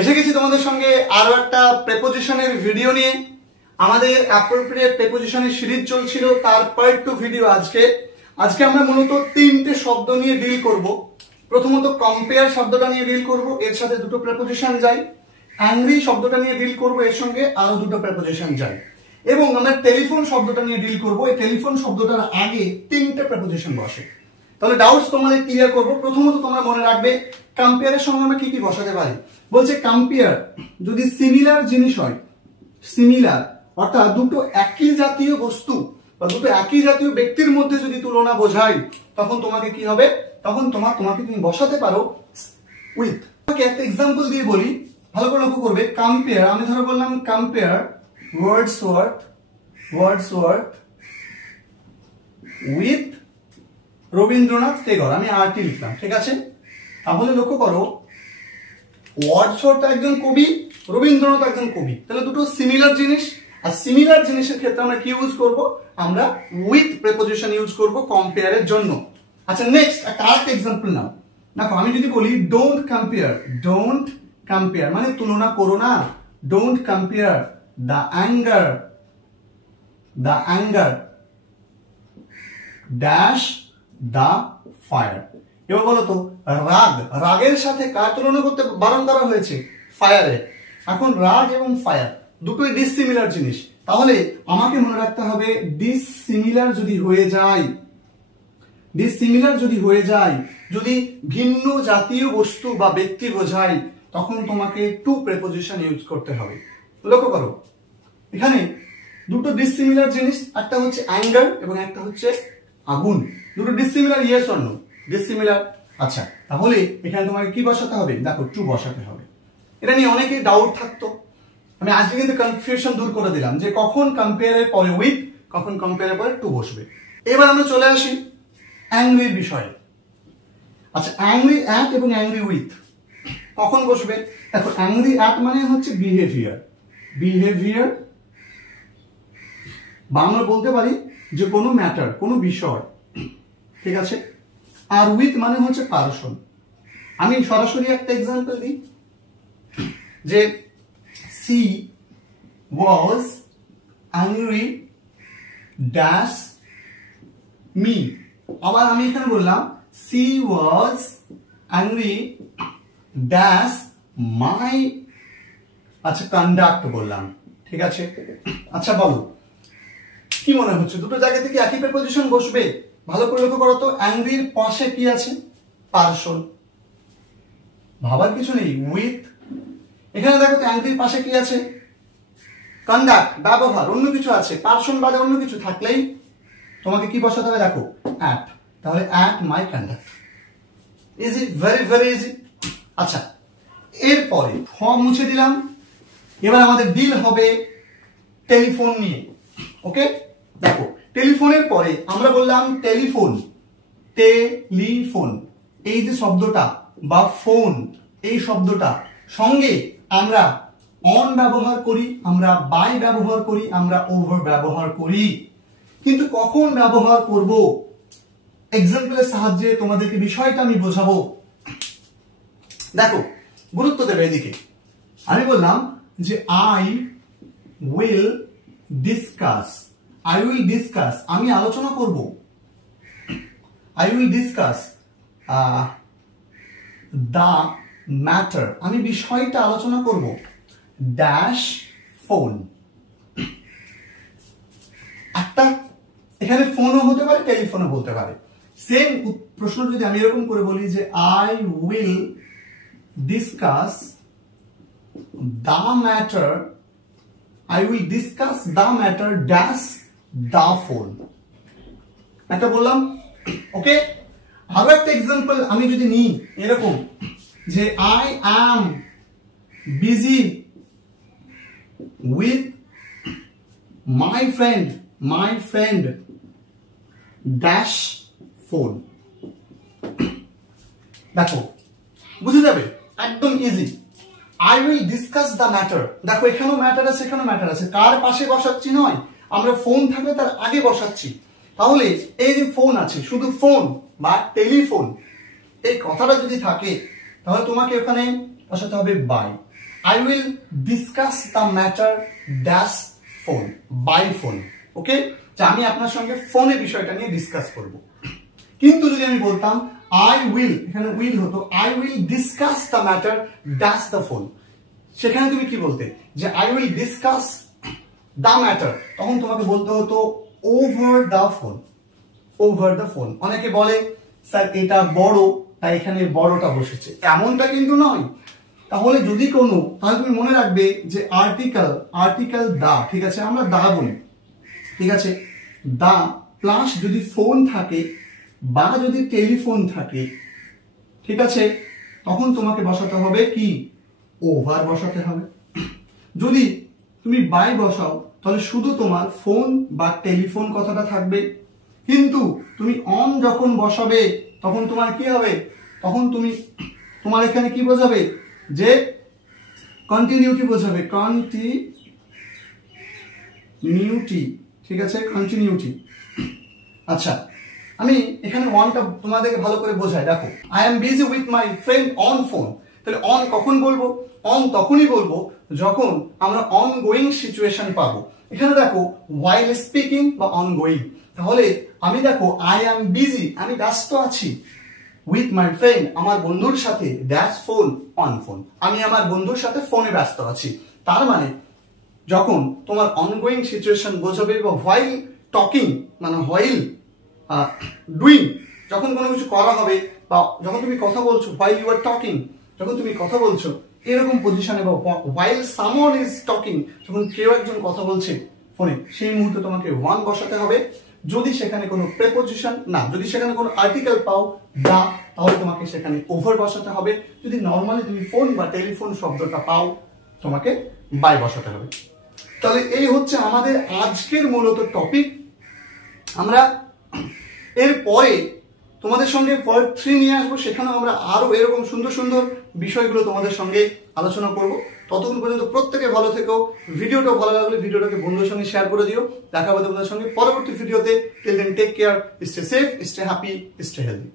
এসে গেছি তোমাদের সঙ্গে আরো একটা প্রেপোজিশনের ভিডিও নিয়ে। আমাদের অ্যাপ্রোপ্রিয়েট প্রেপোজিশনের সিরিজ চলছিল, তার পার্ট 2 ভিডিও আজকে আমরা মূলত তিনটে শব্দ নিয়ে ডিল করব। প্রথমত কম্পেয়ার শব্দটা নিয়ে ডিল করব, এর সাথে দুটো প্রেপোজিশন যায়। অ্যাংরি শব্দটা নিয়ে ডিল করব, এর সঙ্গে আরো দুটো প্রেপোজিশন যায়। এবং আমরা টেলিফোন শব্দটা নিয়ে ডিল করব, এই টেলিফোন শব্দটার আগে তিনটে প্রেপোজিশন বসে। তাহলে ডাউটস তোমাদের ক্লিয়ার করব। প্রথমত তোমরা মনে রাখবে কম্পেয়ারের সঙ্গে আমরা কি কি বসাতে পারি। বলছে কম্পেয়ার যদি সিমিলার জিনিস হয়, সিমিলার অর্থাৎ দুটো একই জাতীয় বস্তু বা দুটো একই জাতীয় ব্যক্তির মধ্যে যদি তুলনা বোঝায়, তখন তোমাকে কি হবে, তখন তোমাকে তুমি বসাতে পারো উইথ। তোমাকে একটা এক্সাম্পল দিয়ে বলি, ভালো করে লক্ষ্য করবে। কম্পেয়ার, আমি ধরো বললাম compare Wordsworth with Rabindranath Tagore, আমি আরটি লিখলাম, ঠিক আছে। তাহলে লক্ষ্য করো ওয়ার্ডসওয়ার্থ একজন কবি, রবীন্দ্রনাথ একজন কবি, তাহলে দুটো সিমিলার জিনিস। আর সিমিলার জিনিসের ক্ষেত্রে আমরা কি ইউজ করব, আমরা উইথ প্রেপোজিশন ইউজ করব কম্পেয়ারের জন্য। আচ্ছা নেক্সট একটা আরেকটা এক্সাম্পল নাও। দেখো আমি যদি বলি ডোন্ট কম্পেয়ার মানে তুলনা করো না। Don't compare the anger dash the fire. এবার বলো তো রাগের সাথে কার তুলনা করতে বারণ করা হয়েছে, ফায়ারে। এখন রাগ এবং ফায়ার দুটোই ডিসিমিলার জিনিস, তাহলে আমাকে মনে রাখতে হবে ডিসিমিলার যদি হয়ে যায়, যদি ভিন্ন জাতীয় বস্তু বা ব্যক্তি বোঝায়, তখন তোমাকে টু প্রেপোজিশন ইউজ করতে হবে। লক্ষ্য করো এখানে দুটো ডিসিমিলার জিনিস, একটা হচ্ছে অ্যাঙ্গার এবং একটা হচ্ছে আগুন। দুটো dissimilar, yes or no? Dissimilar. আচ্ছা তাহলে এখানে তোমাকে কি বসাতে হবে, দেখো টু বসাতে হবে। এটা নিয়ে অনেকেই ডাউট থাকতো, আমি আজকে কিন্তু কনফিউশন দূর করে দিলাম যে কখন কম্পেয়ারের পরে উইথ, কখন কম্পেয়ারের পরে টু বসবে। এবার আমরা চলে আসি অ্যাংরির বিষয়ে। আচ্ছা অ্যাংরি অ্যাট এবং অ্যাংরি উইথ কখন বসবে? দেখো অ্যাংরি অ্যাট মানে হচ্ছে বিহেভিয়ার, বা আমরা বলতে পারি যে কোনো ম্যাটার, কোনো বিষয়, ঠিক আছে। আর উইথ মানে হচ্ছে পার্সন। আমি সরাসরি একটা এক্সাম্পল দিই যে she was angry dash me। আবার আমি এখানে বললাম she was angry dash my আচ্ছা কন্ডাক্ট বললাম, ঠিক আছে। আচ্ছা বলো কি মনে হচ্ছে দুটো জায়গা থেকে একই প্রেপোজিশন বসবে? ভালো করে লক্ষ্য করো তো, অ্যাংরির পাশে কি আছে, পার্সন, ভাবার কিছু নেই, উইথ। এখানে দেখো তো অ্যাংরির পাশে কি আছে, কন্ডাক্ট, ব্যবহার, অন্য কিছু আছে। পার্সন বাদে অন্য কিছু থাকলেই তোমাকে কি বসাতে হবে, দেখো অ্যাট। তাহলে at my conduct, easy, very very easy. আচ্ছা এরপরে ফর্ম মুছে দিলাম, এবার আমাদের ডিল হবে টেলিফোন নিয়ে। ওকে দেখো টেলিফোনের পরে আমরা বললাম টেলিফোন, এই যে শব্দটা বা ফোন, এই শব্দটা সঙ্গে আমরা অন ব্যবহার করি, আমরা বাই ব্যবহার করি, আমরা ওভার ব্যবহার করি। কিন্তু কখন ব্যবহার করব, এক্সাম্পলের সাহায্যে তোমাদেরকে বিষয়টা আমি বোঝাবো। দেখো গুরুত্ব দেবে এদিকে। আমি বললাম যে আই উইল ডিসকাস, আমি আলোচনা করব, I will discuss the matter, আমি বিষয়টা আলোচনা করব, ড্যাশ ফোন। একটা এখানে ফোনও হতে পারে, টেলিফোনও বলতে পারে। সেম প্রশ্ন যদি আমি এরকম করে বলি যে I will discuss the matter dash the phone, একটা বললাম। ওকে আরো একটা এক্সাম্পল আমি যদি নিই এরকম যে I am busy with my friend dash phone. দেখো বুঝে যাবে, একদম easy. I will discuss the matter, দেখো এখানেও ম্যাটার আছে, এখানেও ম্যাটার আছে, কার পাশে বসাচ্ছি নয়, আমরা ফোন থাকলে তার আগে বসাচ্ছি। তাহলে এই যে ফোন আছে, শুধু ফোন বা টেলিফোন এই কথাটা যদি থাকে, তাহলে তোমাকে ওখানে বসাতে হবে বাই। I will discuss the matter dash phone, by phone. Okay, যে আমি আপনার সঙ্গে ফোনে বিষয়টা নিয়ে ডিসকাস করব। কিন্তু যদি আমি বলতাম I will, এখানে will হতো I will discuss the matter dash the phone, সেখানে তুমি কি বলতে যে I will discuss the matter, তখন তোমাকে বলতে হতো over the phone, over the phone। অনেকে বলে স্যার এটা বড় তাই এখানে বড়টা বসেছে, এমনটা কিন্তু নয়। তাহলে যদি কোনো, তাহলে তুমি মনে রাখবে যে আর্টিকেল দা, ঠিক আছে, আমরা দা বলি, ঠিক আছে, দা প্লাস যদি ফোন থাকে বা যদি টেলিফোন থাকে, ঠিক আছে, তখন তোমাকে বসাতে হবে কি, ওভার বসাতে হবে। যদি তুমি বাই বসাও তাহলে শুধু তোমার ফোন বা টেলিফোন কথাটা থাকবে, কিন্তু তুমি অন যখন বসাবে তখন তোমার কি হবে, তখন তুমি তোমার এখানে কি বোঝাবে, যে কন্টিনিউটি বোঝাবে, কন্টিনিউটি, ঠিক আছে, কন্টিনিউটি। আচ্ছা, আমি এখানে অনটা তোমাদেরকে ভালো করে বোঝাই, দেখো I am busy with my friend on phone, তাহলে অন কখন বলবো, অন তখনই বলবো যখন আমরা অনগোয়িং সিচুয়েশন পাবো। এখানে দেখো while স্পিকিং বা অনগোয়িং, তাহলে আমি দেখো আই এম বিজি, আমি ব্যস্ত আছি, উইথ মাই ফ্রেন্ড আমার বন্ধুর সাথে, ড্যাশ ফোন, অন ফোন, আমি আমার বন্ধুর সাথে ফোনে ব্যস্ত আছি। তার মানে যখন তোমার অনগোয়িং সিচুয়েশন বোঝাবে, বা while টকিং মানে while ডুইং, যখন কোনো কিছু করা হবে, বা যখন তুমি কথা বলছো, while you are talking, যখন তুমি কথা বলছো এরকম পজিশনে, বা while someone is talking, যখন কেউ একজন কথা বলছে ফোনে, সেই মুহূর্তে তোমাকে ওয়ান বসাতে হবে। যদি সেখানে কোনো প্রেপোজিশন না, যদি সেখানে কোনো আর্টিকেল পাও দা, তাহলে তোমাকে সেখানে ওভার বসাতে হবে। যদি নর্মালি তুমি ফোন বা টেলিফোন শব্দটা পাও, তোমাকে বাই বসাতে হবে। তাহলে এই হচ্ছে আমাদের আজকের মূলত টপিক। আমরা এর পরে তোমাদের সঙ্গে পার্ট 3 নিয়ে আসবো, সেখানেও আমরা আরো এরকম সুন্দর সুন্দর বিষয়গুলো তোমাদের সঙ্গে আলোচনা করব। ততক্ষণ পর্যন্ত প্রত্যেকে ভালো থেকো। ভিডিওটা ভালো লাগলে ভিডিওটাকে বন্ধুদের সঙ্গে শেয়ার করে দিও। দেখা হবে তোমাদের সঙ্গে পরবর্তী ভিডিওতে। Till then take care, stay safe, stay happy, stay healthy.